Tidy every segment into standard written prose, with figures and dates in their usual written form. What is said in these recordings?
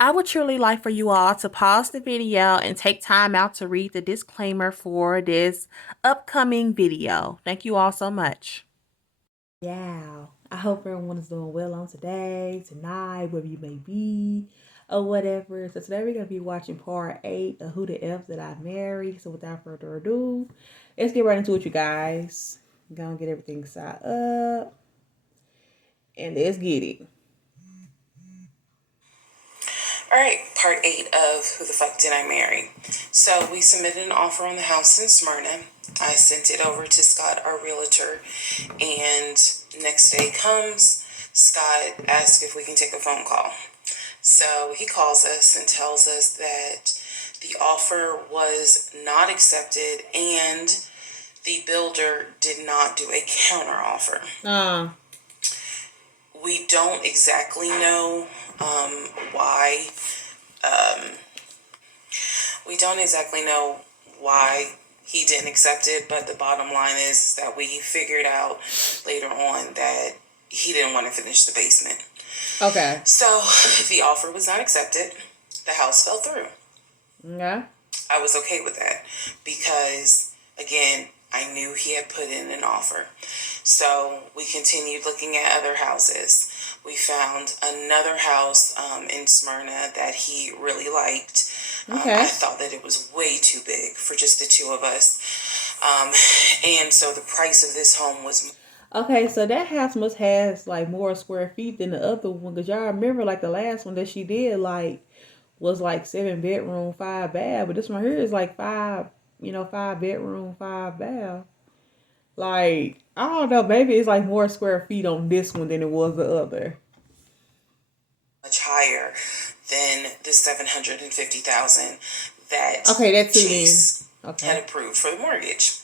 I would truly like for you all to pause the video and take time out to read the disclaimer for this upcoming video. Thank you all so much. Yeah, I hope everyone is doing well on today, tonight, wherever you may be, or whatever. So today we're going to be watching part 8 of Who the F Did I Marry? So without further ado, let's get right into it, you guys. I'm going to get everything set up, and let's get it. Alright, part 8 of Who the Fuck Did I Marry? So we submitted an offer on the house in Smyrna. I sent it over to Scott, our realtor, and next day comes, Scott asks if we can take a phone call. So he calls us and tells us that the offer was not accepted and the builder did not do a counter offer. We don't exactly know why. We don't exactly know why he didn't accept it, but the bottom line is that we figured out later on that he didn't want to finish the basement. Okay. So the offer was not accepted. The house fell through. Yeah. I was okay with that because, again, I knew he had put in an offer. So we continued looking at other houses. We found another house in Smyrna that he really liked. Okay. I thought that it was way too big for just the two of us. And so the price of this home was... Okay, so that house must have like more square feet than the other one. Because y'all remember like the last one that she did like was like 7 bedroom, 5 bath. But this one here is like 5 bedroom, 5 bath. Like, I don't know, maybe it's like more square feet on this one than it was the other. Much higher than the $750,000 that Chase had approved for the mortgage.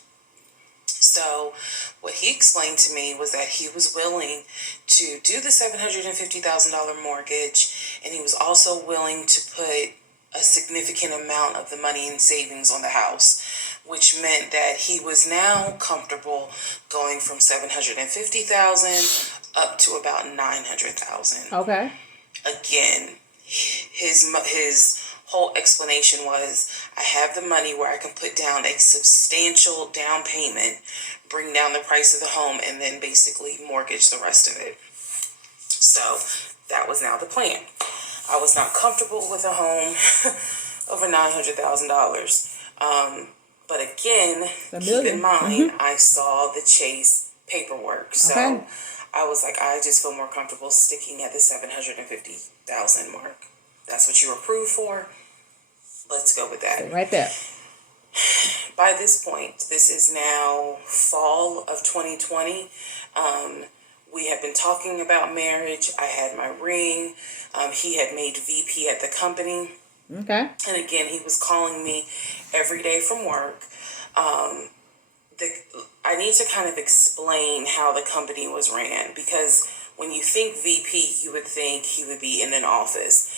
So what he explained to me was that he was willing to do the $750,000 mortgage, and he was also willing to put a significant amount of the money in savings on the house, which meant that he was now comfortable going from $750,000 up to about $900,000. Okay. Again, his whole explanation was, I have the money where I can put down a substantial down payment, bring down the price of the home, and then basically mortgage the rest of it. So that was now the plan. I was not comfortable with a home over $900,000. But again, keep in mind, I saw the Chase paperwork. So I was like, I just feel more comfortable sticking at the $750,000 mark. That's what you approved for. Let's go with that. Right there. By this point, this is now fall of 2020. We have been talking about marriage. I had my ring. He had made VP at the company. Okay. And again, he was calling me every day from work. I need to kind of explain how the company was ran, because when you think VP, you would think he would be in an office.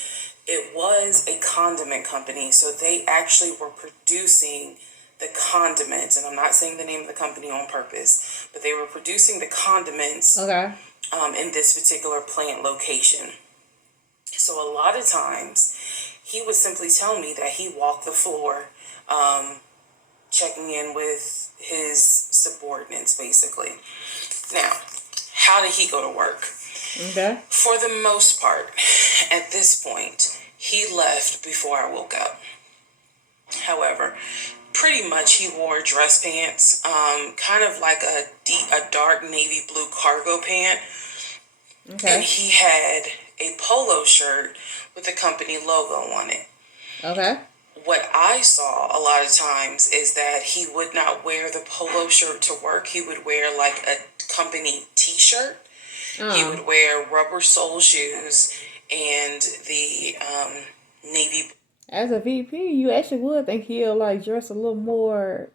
It was a condiment company, so they actually were producing the condiments, and I'm not saying the name of the company on purpose, but they were producing the condiments in this particular plant location. So a lot of times, he would simply tell me that he walked the floor, checking in with his subordinates, basically. Now, how did he go to work? Okay. For the most part, at this point, he left before I woke up. However, pretty much he wore dress pants, kind of like a dark navy blue cargo pant. Okay. And he had a polo shirt with the company logo on it. Okay. What I saw a lot of times is that he would not wear the polo shirt to work. He would wear like a company t-shirt. He would wear rubber sole shoes and the navy. As a VP, you actually would think he'll like dress a little more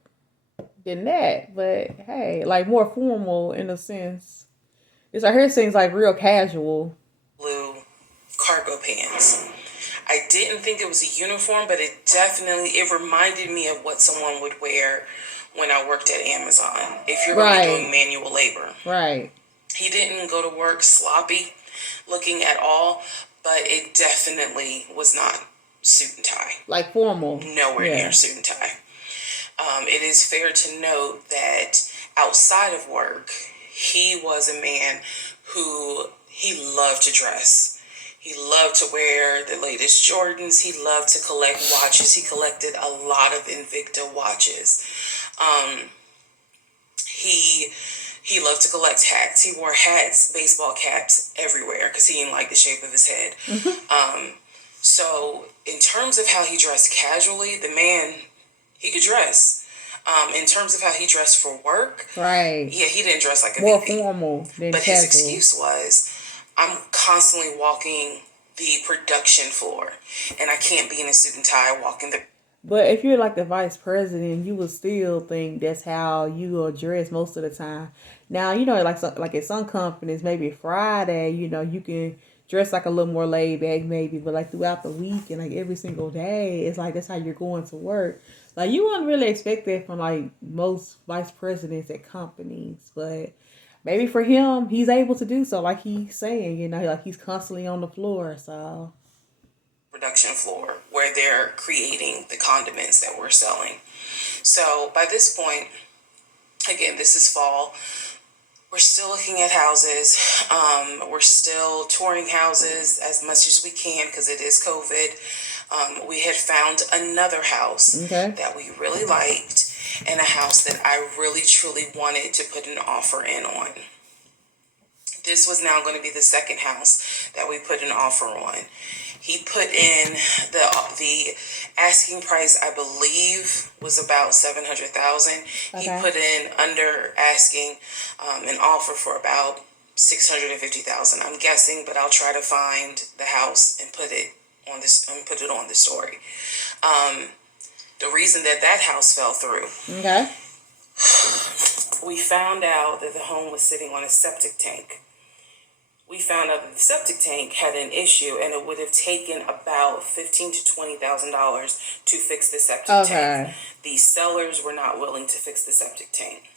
than that, but hey, like more formal in a sense. It's like here seems like real casual. Blue cargo pants. I didn't think it was a uniform, but it reminded me of what someone would wear when I worked at Amazon, if you're going to be doing manual labor. Right. He didn't go to work sloppy looking at all, but it definitely was not suit and tie. Like formal. Nowhere near suit and tie. It is fair to note that outside of work, he was a man who he loved to dress. He loved to wear the latest Jordans. He loved to collect watches. He collected a lot of Invicta watches. He loved to collect hats. He wore hats, baseball caps everywhere because he didn't like the shape of his head. So in terms of how he dressed casually, the man, he could dress. In terms of how he dressed for work, right? Yeah, he didn't dress like a more VP. formal than But casual. His excuse was, I'm constantly walking the production floor, and I can't be in a suit and tie walking the. But if you're like the vice president, you would still think that's how you are dressed most of the time. Now, you know, like at some companies, maybe Friday, you know, you can dress like a little more laid back maybe, but like throughout the week and like every single day, it's like that's how you're going to work. Like you wouldn't really expect that from like most vice presidents at companies, but maybe for him, he's able to do so. Like he's saying, you know, like he's constantly on the floor. So production floor where they're creating the condiments that we're selling. So by this point, again, this is fall. We're still looking at houses. We're still touring houses as much as we can because it is COVID. We had found another house that we really liked and a house that I really truly wanted to put an offer in on. This was now going to be the second house that we put an offer on. He put in the asking price, I believe, was about $700,000. He put in under asking an offer for about $650,000. I'm guessing, but I'll try to find the house and put it on this and put it on the story. The reason that house fell through. We found out that the home was sitting on a septic tank. We found out that the septic tank had an issue, and it would have taken about $15,000 to $20,000 to fix the septic tank. The sellers were not willing to fix the septic tank.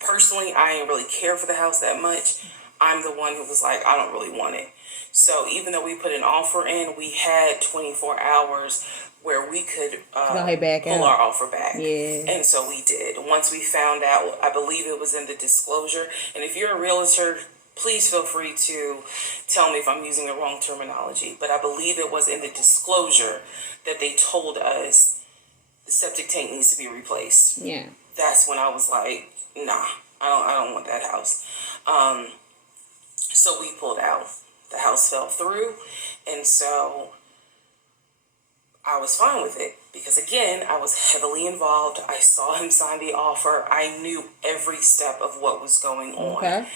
Personally, I didn't really care for the house that much. I'm the one who was like, I don't really want it. So even though we put an offer in, we had 24 hours where we could pull our offer back. And so we did. Once we found out, I believe it was in the disclosure. And if you're a realtor, please feel free to tell me if I'm using the wrong terminology. But I believe it was in the disclosure that they told us the septic tank needs to be replaced. Yeah. That's when I was like, nah, I don't want that house. So we pulled out. The house fell through. And so I was fine with it because, again, I was heavily involved. I saw him sign the offer. I knew every step of what was going on.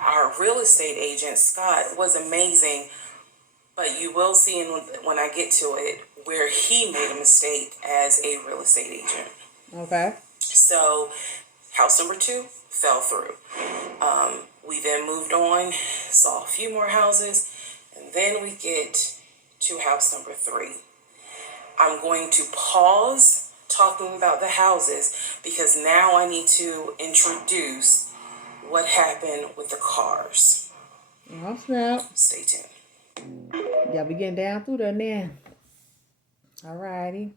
Our real estate agent, Scott, was amazing, but you will see when I get to it where he made a mistake as a real estate agent. So house number 2 fell through. We then moved on, saw a few more houses, and then we get to house number 3. I'm going to pause talking about the houses because now I need to introduce what happened with the cars. Stay tuned. Y'all be getting down through there now. Alrighty.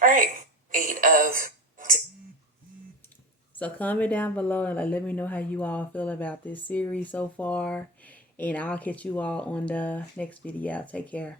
Alright. 8 of. So comment down below and let me know how you all feel about this series so far. And I'll catch you all on the next video. Take care.